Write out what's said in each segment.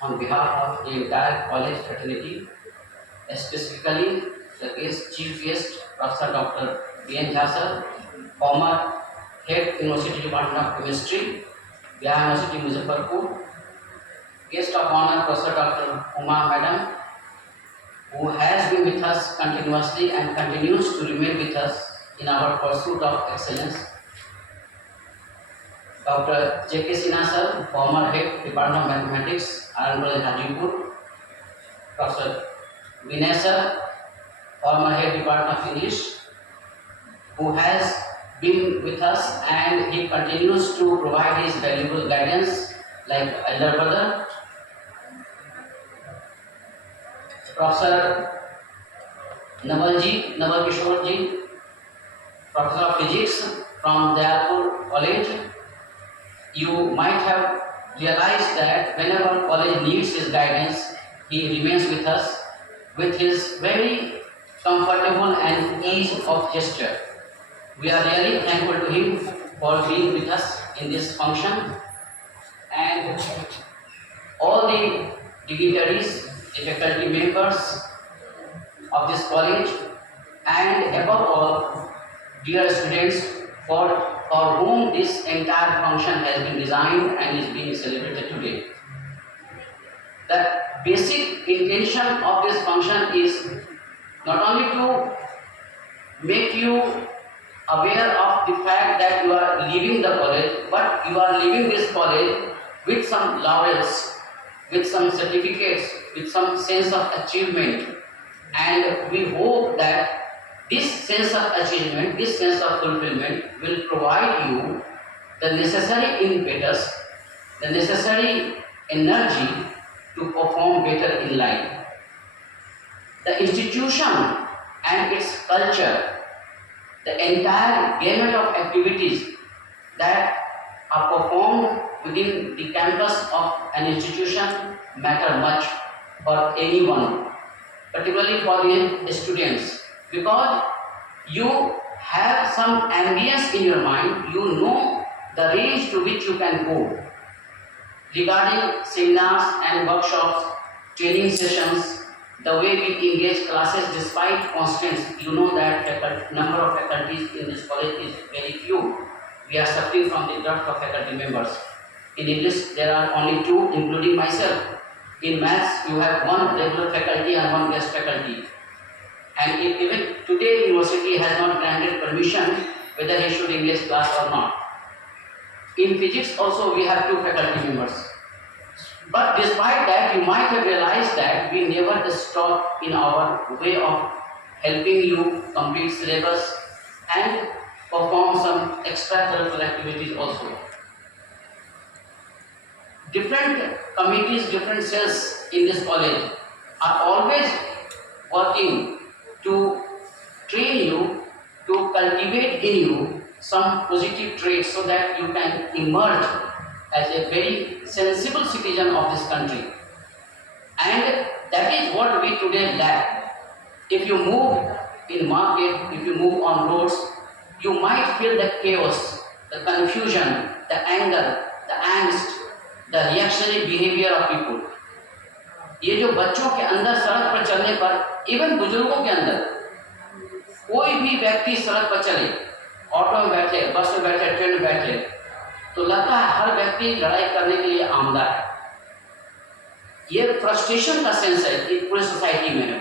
on behalf of the entire college fraternity, specifically the chief guest, Professor Dr. B.N. Jha sir, former head University Department of Chemistry, Bihar University Muzaffarpur, guest of honor Professor Dr. Uma Madam, who has been with us continuously and continues to remain with us in our pursuit of excellence. Dr. J.K. Sinha sir, former head Department of Mathematics, R. Hajipur. Professor Vinay sir, former head Department of English, who has been with us and he continues to provide his valuable guidance like elder brother. Professor Naval Kishore ji, Professor of Physics from Dayalpur College. You might have realized that whenever college needs his guidance, he remains with us with his very comfortable and ease of gesture. We are really thankful to him for being with us in this function, and all the dignitaries, the faculty members of this college, and above all, dear students for whom this entire function has been designed and is being celebrated today. The basic intention of this function is not only to make you aware of the fact that you are leaving the college, but you are leaving this college with some laurels, with some certificates, with some sense of achievement, and we hope that this sense of achievement, this sense of fulfillment will provide you the necessary impetus, the necessary energy to perform better in life. The institution and its culture, the entire gamut of activities that are performed within the campus of an institution matter much for anyone, particularly for the students, because you have some ambience in your mind, you know the range to which you can go regarding seminars and workshops, training sessions, the way we engage classes despite constraints. You know that number of faculties in this college is very few. We are suffering from the dearth of faculty members. In English, there are only 2, including myself. In maths, you have 1 regular faculty and 1 guest faculty. And even today, university has not granted permission whether he should English class or not. In physics also, we have 2 faculty members. But despite that, you might have realized that we never stop in our way of helping you complete syllabus and perform some extracurricular activities also. Different committees, different cells in this college are always working to train you, to cultivate in you some positive traits so that you can emerge as a very sensible citizen of this country. And that is what we today lack. If you move in market, if you move on roads, you might feel the chaos, the confusion, the anger, the angst, the reactionary behavior of people. ये जो बच्चों के अंदर सड़क पर चलने पर, even बुजुर्गों के अंदर, कोई भी व्यक्ति सड़क पर चले, ऑटो में बैठे, बस में बैठे, ट्रेन में बैठे, तो लगता है हर व्यक्ति लड़ाई करने के लिए आमदा है। ये फ्रस्ट्रेशन का सेंस है कि पूरी सोसाइटी में है।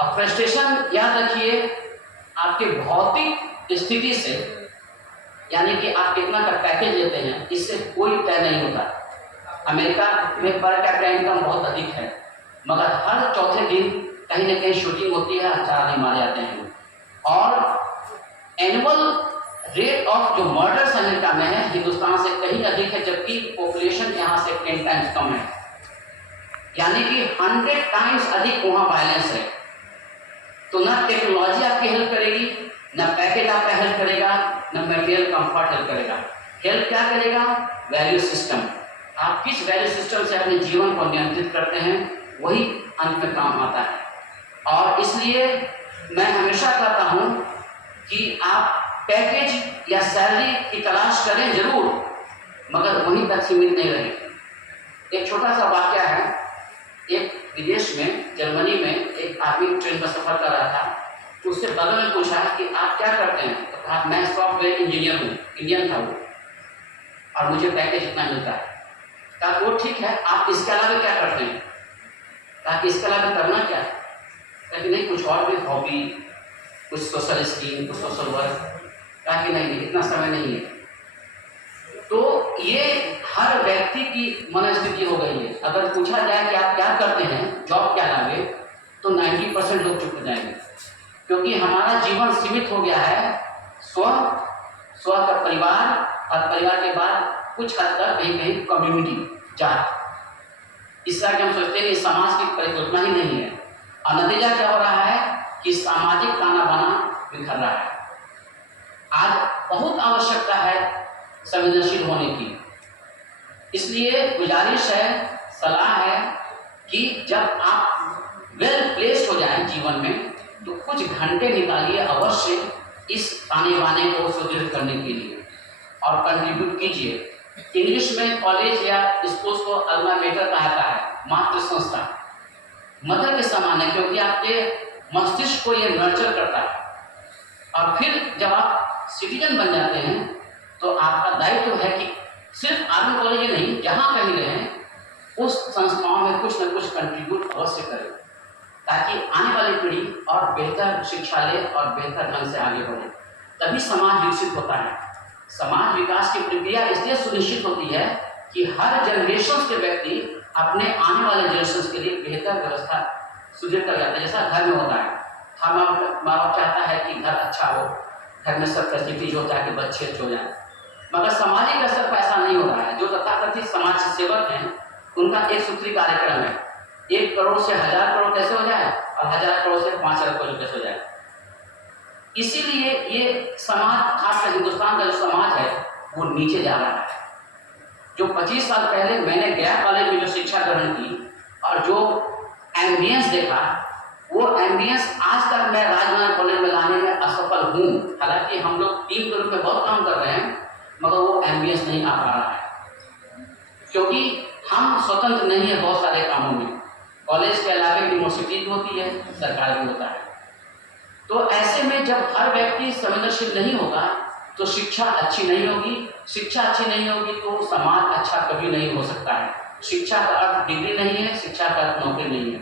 अब फ्रस्ट्रेशन याद रखिए आपके भौतिक स्थिति से, यानी कि आप कितना का पैकेज लेते हैं, इससे कोई तय नहीं होता। अमेरिका में पर कैपिटा इनकम बहुत अधिक है, मगर हर चौथे दिन कहीं न कहीं शूटिंग होती है, 4 आदमी मारे जाते हैं। और एनुअल रेट ऑफ जो मर्डर्स अमेरिका में है हिंदुस्तान से कहीं अधिक है, जबकि पॉपुलेशन यहाँ से 10 टाइम्स कम है, यानी कि 100 टाइम्स अधिक वहाँ वायलेंस है। तो ना टेक्नोलॉजी आपकी हेल्प करेगी, ना पैकेज आपका हेल्प करेगा, ना मटेरियल कंफर्ट हेल्प करेगा। हेल्प क्या करेगा? Value system. आप किस वैल्यू सिस्टम से अपने जीवन को नियंत्रित करते हैं, वही अंत में काम आता है। और इसलिए मैं हमेशा कहता हूँ कि आप पैकेज या सैलरी की तलाश करें जरूर, मगर वहीं तक सीमित नहीं रहे। एक छोटा सा वाक्य है। एक विदेश में, जर्मनी में एक आदमी ट्रेन में सफर कर रहा था। तो उससे बगल में पूछा कि आप क्या करते हैं? तो कहा मैं सॉफ्टवेयर इंजीनियर हूँ। इंडियन था वो, और मुझे पैकेज इतना मिलता है। कहा वो ठीक है, आप इसके अलावा क्या करते हैं? कहा कि इसके अलावा करना क्या है? कहा कि नहीं, कुछ और भी हॉबी, कुछ सोशल स्कीम, कुछ सोशल वर्क। कहा कि नहीं, इतना समय नहीं है। तो ये हर व्यक्ति की मनस्थिति हो गई है। अगर पूछा जाए कि आप क्या करते हैं, जॉब क्या लागे, तो 90% लोग चुप हो जाएंगे, क्योंकि हमारा जीवन सीमित हो गया है स्व का परिवार, और परिवार के बाद कुछ हद तक कहीं कहीं कम्युनिटी, जात। इस तरह के हम सोचते हैं कि समाज की परिकल्पना ही नहीं है, और नतीजा क्या हो रहा है कि सामाजिक ताना बाना बिखर रहा है। आज बहुत आवश्यकता है संवेदनशील होने की। इसलिए गुजारिश है, सलाह है कि जब आप वेल प्लेस्ड हो जाएं जीवन में, तो कुछ घंटे निकालिए अवश्य इस ताने बाने को सुदृढ़ करने के लिए, और कंट्रीब्यूट कीजिए। इंग्लिश में कॉलेज या स्कूल को अल्मा मेटर कहा जाता है, मातृ संस्था, मदर के समान है, क्योंकि आपके मस्तिष्क को ये नर्चर करता है। और फिर जब आप सिटीजन बन जाते हैं, तो आपका दायित्व है कि सिर्फ आर्मी कॉलेज ही नहीं, जहाँ कहीं रहें, उस संस्थाओं में कुछ न कुछ कंट्रीब्यूट अवश्य करें, ताकि आने वाली पीढ़ी और बेहतर शिक्षा ले और बेहतर ढंग से आगे बढ़े। तभी समाज विकसित होता है। समाज विकास की प्रक्रिया इसलिए सुनिश्चित होती है कि हर जनरेशन के व्यक्ति अपने आने वाले जनरेशन के लिए बेहतर व्यवस्था सुदृढ़ कर जाते हैं। जैसा घर में होता है, हम माँ बाप चाहता है कि घर अच्छा हो, घर में सब फैसिलिटीज हो ताकि बच्चे अच्छे हो जाए, मगर सामाजिक स्तर पर ऐसा नहीं हो रहा है। जो तथाकथित समाज सेवक हैं, उनका एक सूत्री कार्यक्रम है, 1 करोड़ से 1000 करोड़ कैसे हो जाए, और 1000 करोड़ से 5 अरब करोड़ कैसे हो जाए। इसीलिए ये समाज, खासकर हिंदुस्तान का जो समाज है, वो नीचे जा रहा है। जो 25 साल पहले मैंने गया कॉलेज में जो शिक्षा ग्रहण की और जो एम्बियंस देखा, वो एम्बियंस आज तक मैं राजनांदगांव कॉलेज में लाने में असफल हूँ। हालांकि हम लोग टीम के रूप में बहुत काम कर रहे हैं, मगर वो एम्बियंस नहीं आ पा रहा है, क्योंकि हम स्वतंत्र नहीं है बहुत सारे कामों में। कॉलेज के अलावा यूनिवर्सिटी भी होती है, सरकार भी होता है। तो ऐसे में जब हर व्यक्ति संवेदनशील नहीं होगा, तो शिक्षा अच्छी नहीं होगी। शिक्षा अच्छी नहीं होगी तो समाज अच्छा कभी नहीं हो सकता है। शिक्षा का अर्थ डिग्री नहीं है, शिक्षा का अर्थ नौकरी नहीं है।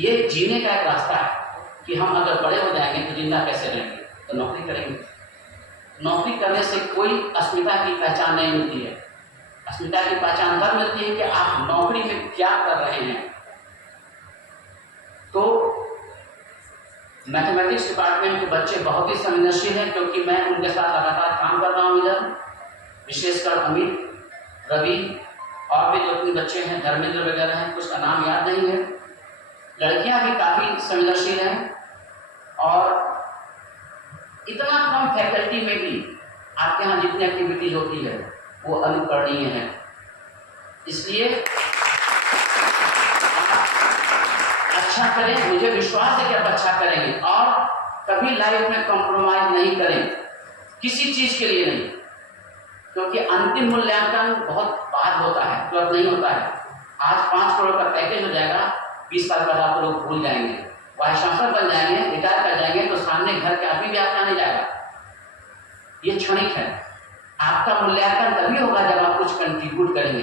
ये जीने का एक रास्ता है कि हम अगर बड़े हो जाएंगे तो जिंदा कैसे रहेंगे, तो नौकरी करेंगे। नौकरी करने से कोई अस्मिता की पहचान नहीं मिलती है। अस्मिता की पहचान तब मिलती है कि आप नौकरी में क्या कर रहे हैं। तो मैथमेटिक्स डिपार्टमेंट के बच्चे बहुत ही संवेदनशील हैं, क्योंकि मैं उनके साथ लगातार काम कर रहा हूँ इधर, विशेषकर अमित, रवि और भी 2-3 बच्चे हैं, धर्मेंद्र वगैरह हैं, कुछ का नाम याद नहीं है। लड़कियां भी काफ़ी संवेदनशील हैं, और इतना कम फैकल्टी में भी आपके यहाँ जितनी एक्टिविटीज होती है वो अनुकरणीय है। इसलिए अच्छा करें, मुझे विश्वास है कि आप अच्छा करेंगे, और कभी लाइफ में कॉम्प्रोमाइज नहीं करें, किसी चीज के लिए नहीं, क्योंकि अंतिम मूल्यांकन बहुत बाद होता है, तुरंत नहीं होता है। आज 5 करोड़ का पैकेज हो जाएगा, 20 साल बाद आप लोग भूल जाएंगे, वाइस चांसलर बन जाएंगे, रिटायर कर जाएंगे, तो सामने घर के आदमी भी आपका नहीं जाएगा। ये क्षणिक है। आपका मूल्यांकन तभी होगा जब आप कुछ कंट्रीब्यूट करेंगे,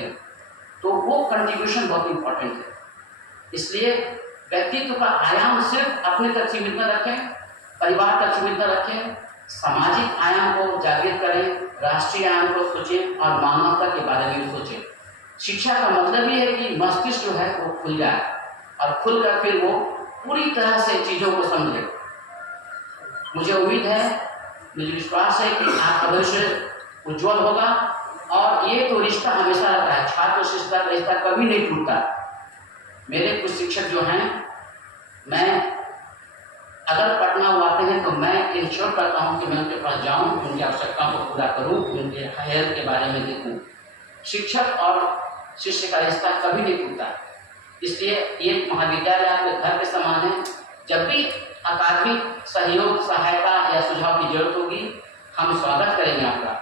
तो वो कंट्रीब्यूशन बहुत इंपॉर्टेंट है। इसलिए व्यक्तित्व का आयाम सिर्फ अपने तक सीमित न रखें, परिवार तक सीमित न रखें, सामाजिक आयाम को जागृत करें, राष्ट्रीय आयाम को सोचें और मानवता के बारे में सोचें। शिक्षा का मतलब ये है कि मस्तिष्क जो है वो खुल जाए, और खुलकर फिर वो पूरी तरह से चीज़ों को समझे। मुझे उम्मीद है, मुझे विश्वास है कि आपका भविष्य उज्जवल होगा, और ये तो रिश्ता हमेशा रहता है, छात्र शिक्षक का रिश्ता कभी नहीं टूटता। मेरे कुछ शिक्षक जो हैं, मैं अगर पटना वो आते हैं तो मैं इंश्योर करता हूँ कि मैं उनके पास जाऊँ, उनकी आवश्यकताओं को पूरा करूँ, उनके हेल्थ के बारे में देखूँ। शिक्षक और शिष्य का रिश्ता कभी नहीं टूटता। इसलिए ये महाविद्यालय आपके घर के समान है। जब भी अकादमिक सहयोग, सहायता या सुझाव की जरूरत होगी, हम स्वागत करेंगे आपका।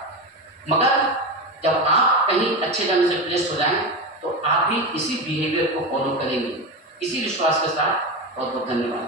मगर जब आप कहीं अच्छे ढंग से प्लेस हो जाएं, तो आप भी इसी बिहेवियर को फॉलो करेंगे। इसी विश्वास के साथ बहुत बहुत धन्यवाद।